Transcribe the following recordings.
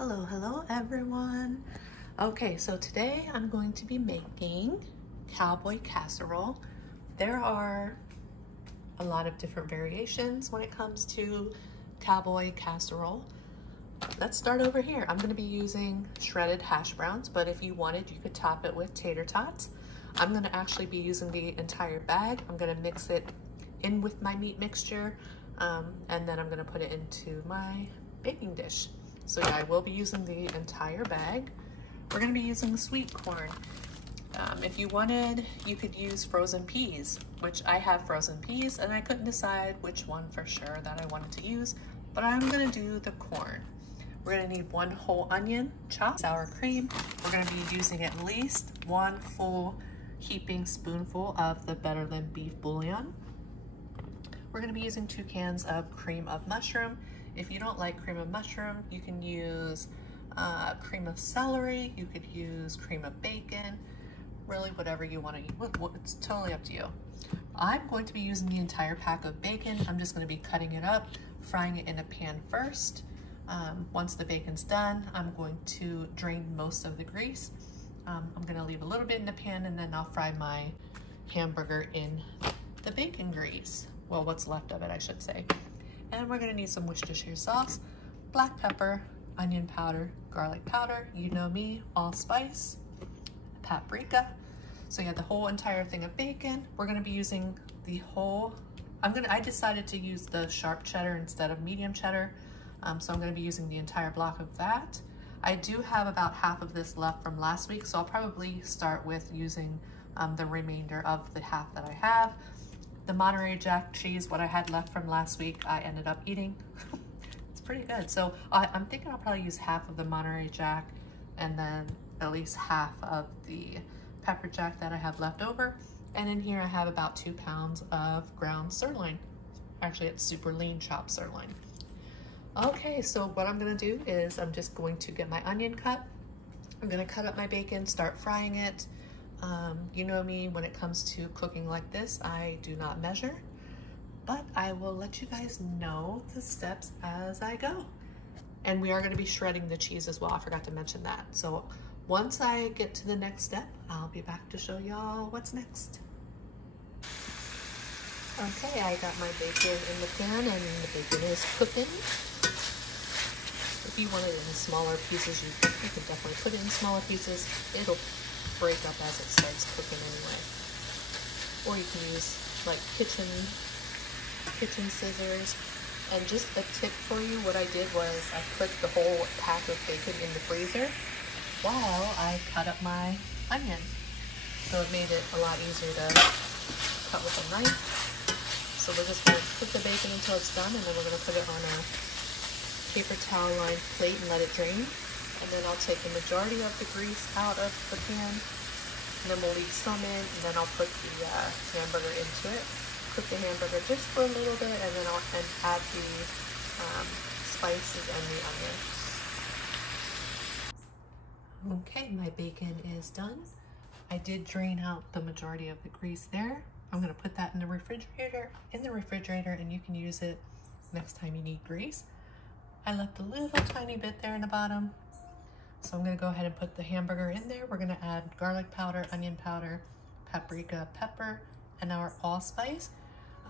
Hello everyone. Okay, so today I'm going to be making cowboy casserole. There are a lot of different variations when it comes to cowboy casserole. Let's start over here. I'm going to be using shredded hash browns, but if you wanted, you could top it with tater tots. I'm going to actually be using the entire bag. I'm going to mix it in with my meat mixture, and then I'm going to put it into my baking dish. So yeah, I will be using the entire bag. We're going to be using sweet corn. If you wanted, you could use frozen peas, which I have frozen peas, and I couldn't decide which one for sure that I wanted to use, but I'm going to do the corn. We're going to need 1 whole onion, chopped, sour cream. We're going to be using at least 1 full heaping spoonful of the Better Than Beef bouillon. We're going to be using 2 cans of cream of mushroom. If you don't like cream of mushroom, you can use cream of celery, you could use cream of bacon, really whatever you want to use. It's totally up to you. I'm going to be using the entire pack of bacon. I'm just going to be cutting it up, frying it in a pan first. Once the bacon's done, I'm going to drain most of the grease. I'm going to leave a little bit in the pan, and then I'll fry my hamburger in the bacon grease. Well, what's left of it, I should say. And we're gonna need some Worcestershire sauce, black pepper, onion powder, garlic powder, you know me, allspice, paprika. So yeah, the whole entire thing of bacon. We're gonna be using the whole, I decided to use the sharp cheddar instead of medium cheddar. So I'm gonna be using the entire block of that. I do have about half of this left from last week, so I'll probably start with using the remainder of the half that I have. The Monterey Jack cheese, what I had left from last week, I ended up eating. It's pretty good. So I'm thinking I'll probably use half of the Monterey Jack and then at least half of the pepper jack that I have left over. And in here I have about 2 pounds of ground sirloin. Actually, it's super lean chopped sirloin. Okay, so what I'm gonna do is I'm just going to get my onion cut. I'm gonna cut up my bacon, start frying it. You know me, when it comes to cooking like this, I do not measure, but I will let you guys know the steps as I go. And we are going to be shredding the cheese as well. I forgot to mention that. So once I get to the next step, I'll be back to show y'all what's next. Okay, I got my bacon in the pan and the bacon is cooking. If you want it in smaller pieces, you can definitely put it in smaller pieces. It'll break up as it starts cooking anyway. Or you can use like kitchen scissors. And just a tip for you, what I did was I put the whole pack of bacon in the freezer while I cut up my onion. So it made it a lot easier to cut with a knife. So we're just gonna cook the bacon until it's done, and then we're gonna put it on a paper towel lined plate and let it drain. And then I'll take the majority of the grease out of the pan, and then we'll leave some in, and then I'll put the hamburger into it. Cook the hamburger just for a little bit, and then I'll add the spices and the onion. Okay, my bacon is done. I did drain out the majority of the grease there. I'm gonna put that in the refrigerator, and you can use it next time you need grease. I left a little tiny bit there in the bottom. So I'm gonna go ahead and put the hamburger in there. We're gonna add garlic powder, onion powder, paprika, pepper, and our allspice.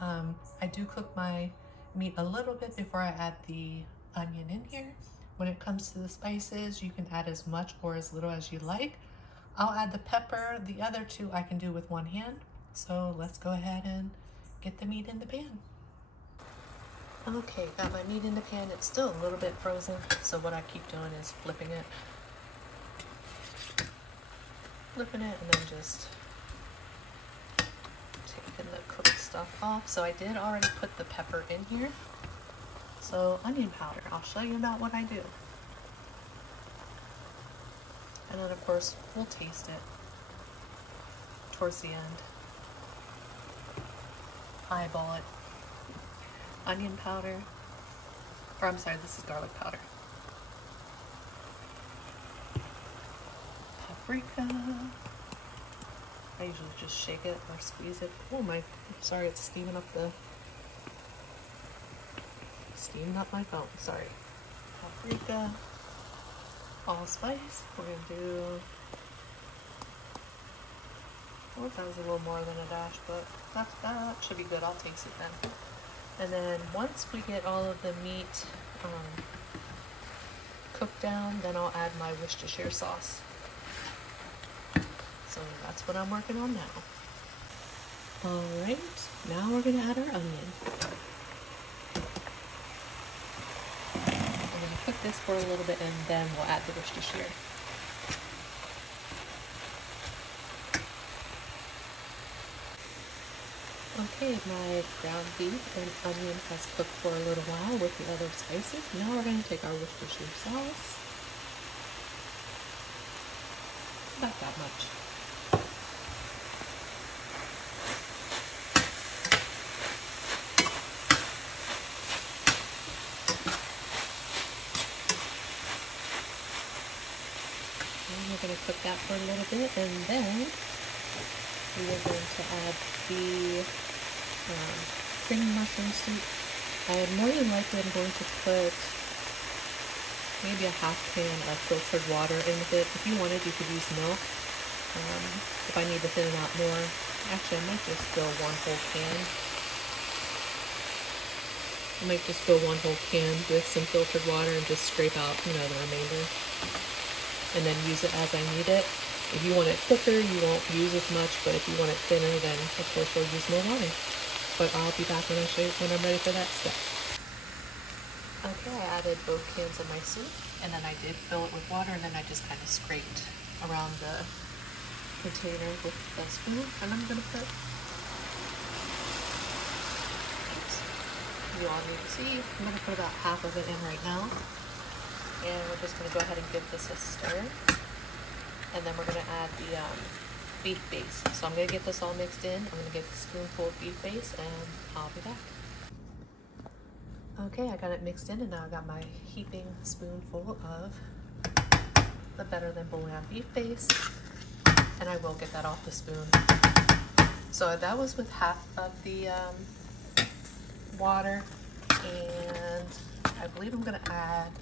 I do cook my meat a little bit before I add the onion in here. When it comes to the spices, you can add as much or as little as you like. I'll add the pepper. The other 2 I can do with 1 hand. So let's go ahead and get the meat in the pan. Okay, got my meat in the pan. It's still a little bit frozen, so what I keep doing is flipping it and then just taking the cooked stuff off. So I did already put the pepper in here. So onion powder, I'll show you about what I do. And then of course, we'll taste it towards the end. Eyeball it. Onion powder, or I'm sorry, this is garlic powder. Paprika. I usually just shake it or squeeze it. Oh my, sorry, it's steaming up my phone, sorry. Paprika. allspice. We're gonna do, I thought that was a little more than a dash, but that should be good. I'll taste it then. And then once we get all of the meat cooked down, then I'll add my Worcestershire sauce. So that's what I'm working on now. All right, now we're gonna add our onion. I'm gonna cook this for a little bit and then we'll add the Worcestershire. Okay, my ground beef and onion has cooked for a little while with the other spices. Now we're gonna take our Worcestershire sauce. About that much. We're going to cook that for a little bit, and then we are going to add the cream mushroom soup. More than likely I'm going to put maybe a half can of filtered water in with it. If you wanted, you could use milk. If I need to thin it out more, actually I might just fill one whole can. I might just fill one whole can with some filtered water and just scrape out, the remainder. And then use it as I need it. If you want it thicker, you won't use as much, but if you want it thinner, then of course you'll use more water. But I'll be back when I'm ready for that step. Okay, I added both cans of my soup, and then I did fill it with water, and then I just kind of scraped around the container with the spoon, and I'm gonna put, you all need to see, I'm gonna put about half of it in right now. And we're just going to go ahead and give this a stir. And then we're going to add the beef base. So I'm going to get this all mixed in. I'm going to get a spoonful of beef base and I'll be back. Okay, I got it mixed in and now I got my heaping spoonful of the Better Than Bouillon beef base. And I will get that off the spoon. So that was with half of the water. And I believe I'm going to add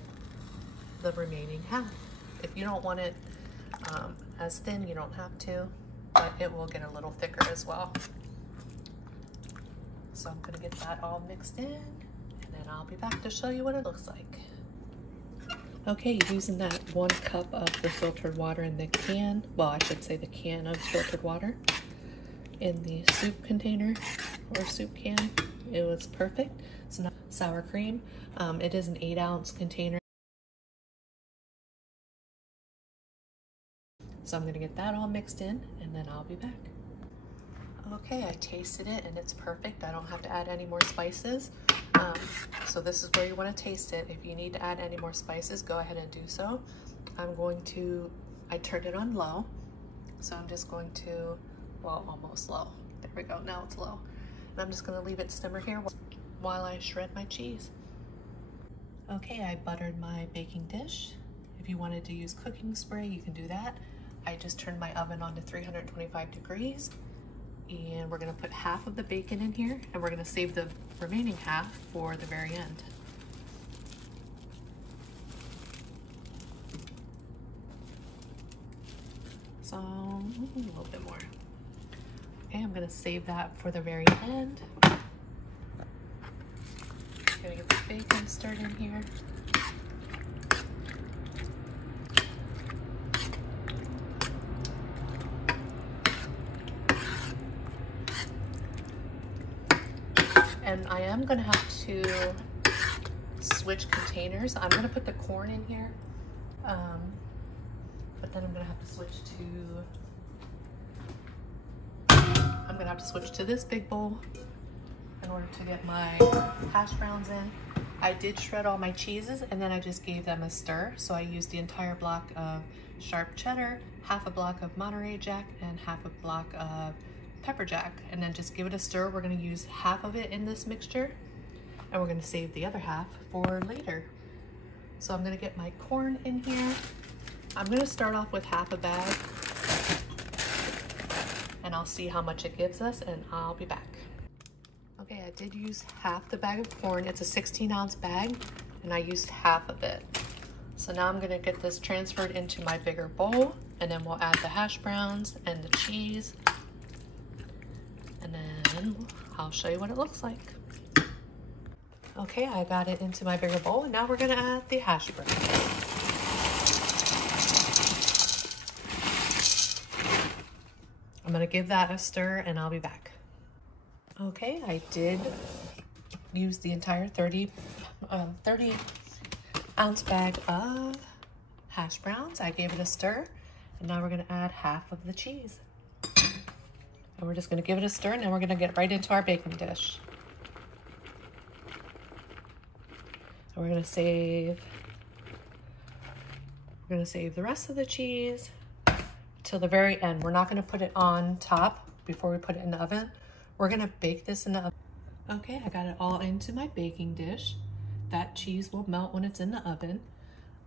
the remaining half. If you don't want it as thin, you don't have to, but it will get a little thicker as well. So I'm gonna get that all mixed in and then I'll be back to show you what it looks like. Okay, using that 1 cup of the filtered water in the can, well, I should say the can of filtered water in the soup container or soup can, it was perfect. So now sour cream, it is an 8-ounce container. So I'm gonna get that all mixed in and then I'll be back. Okay, I tasted it and it's perfect. I don't have to add any more spices. So this is where you wanna taste it. If you need to add any more spices, go ahead and do so. I turned it on low. So I'm just going to, well, almost low. There we go, now it's low. And I'm just gonna leave it simmer here while I shred my cheese. Okay, I buttered my baking dish. If you wanted to use cooking spray, you can do that. I just turned my oven on to 325 degrees and we're gonna put half of the bacon in here and we're gonna save the remaining half for the very end. So a little bit more. Okay, I'm gonna save that for the very end. Gonna get the bacon stirred in here. And I am gonna have to switch containers. I'm gonna put the corn in here, but then I'm gonna have to switch to this big bowl in order to get my hash browns in. I did shred all my cheeses and then I just gave them a stir. So I used the entire block of sharp cheddar, half a block of Monterey Jack, and half a block of pepper jack, and then just give it a stir. We're going to use half of it in this mixture and we're going to save the other half for later. So I'm going to get my corn in here. I'm going to start off with half a bag and I'll see how much it gives us and I'll be back. Okay, I did use half the bag of corn. It's a 16-ounce bag and I used half of it. So now I'm gonna get this transferred into my bigger bowl, and then we'll add the hash browns and the cheese. And then I'll show you what it looks like. Okay, I got it into my bigger bowl, and now we're gonna add the hash browns. I'm gonna give that a stir and I'll be back. Okay, I did use the entire 30 ounce bag of hash browns. I gave it a stir, and now we're gonna add half of the cheese. And we're just gonna give it a stir, and then we're gonna get right into our baking dish. And we're gonna save the rest of the cheese till the very end. We're not gonna put it on top before we put it in the oven. We're gonna bake this in the oven. Okay, I got it all into my baking dish. That cheese will melt when it's in the oven.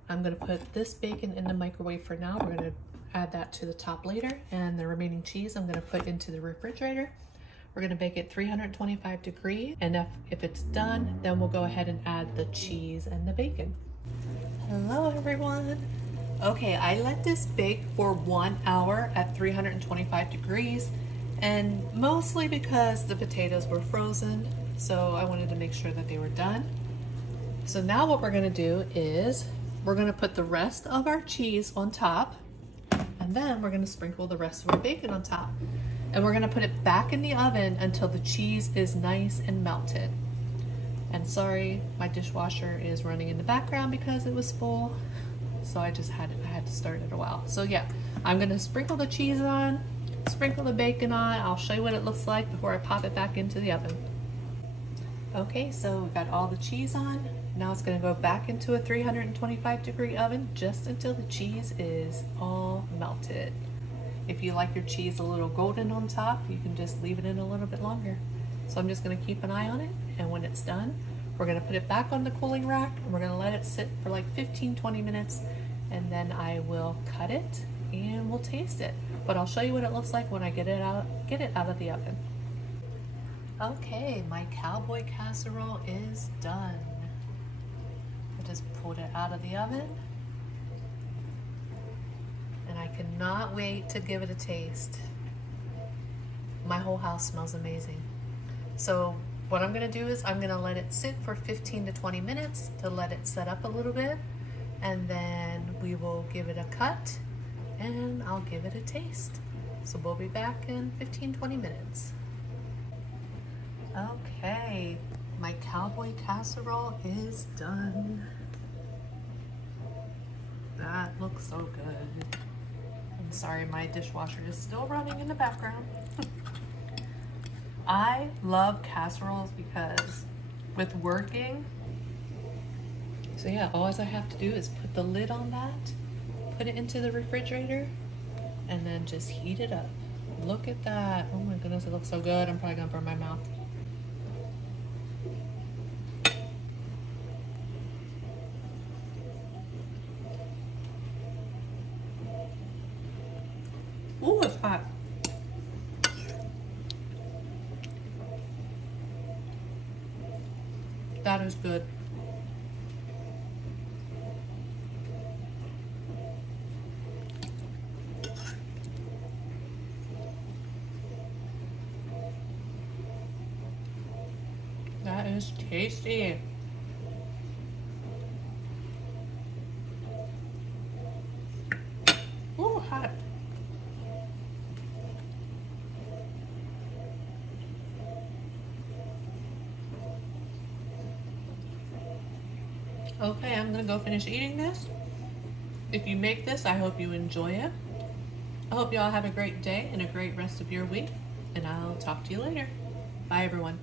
I'm gonna put this bacon in the microwave for now. We're gonna add that to the top later, and the remaining cheese I'm gonna put into the refrigerator. We're gonna bake it 325 degrees, and if it's done, then we'll go ahead and add the cheese and the bacon. Hello everyone. Okay, I let this bake for 1 hour at 325 degrees, and mostly because the potatoes were frozen, so I wanted to make sure that they were done. So now what we're gonna do is we're gonna put the rest of our cheese on top, and then we're gonna sprinkle the rest of our bacon on top. And we're gonna put it back in the oven until the cheese is nice and melted. And sorry, my dishwasher is running in the background because it was full. So I had to start it a while. So yeah, I'm gonna sprinkle the cheese on, sprinkle the bacon on. I'll show you what it looks like before I pop it back into the oven. Okay, so we got all the cheese on. Now it's gonna go back into a 325 degree oven just until the cheese is all melted. If you like your cheese a little golden on top, you can just leave it in a little bit longer. So I'm just gonna keep an eye on it, and when it's done, we're gonna put it back on the cooling rack, and we're gonna let it sit for like 15-20 minutes, and then I will cut it and we'll taste it. But I'll show you what it looks like when I get it out of the oven. Okay, my cowboy casserole is done. I just pulled it out of the oven, and I cannot wait to give it a taste. My whole house smells amazing. So what I'm gonna do is I'm gonna let it sit for 15 to 20 minutes to let it set up a little bit, and then we will give it a cut and I'll give it a taste. So we'll be back in 15-20 minutes. Okay, my cowboy casserole is done. That looks so good. I'm sorry, my dishwasher is still running in the background. I love casseroles because with working, so yeah, all I have to do is put the lid on that, put it into the refrigerator, and then just heat it up. Look at that. Oh my goodness, it looks so good. I'm probably gonna burn my mouth. Ooh, it's hot. That is good. That is tasty. Ooh, hot. Okay, I'm gonna go finish eating this. If you make this, I hope you enjoy it. I hope you all have a great day and a great rest of your week, and I'll talk to you later. Bye, everyone.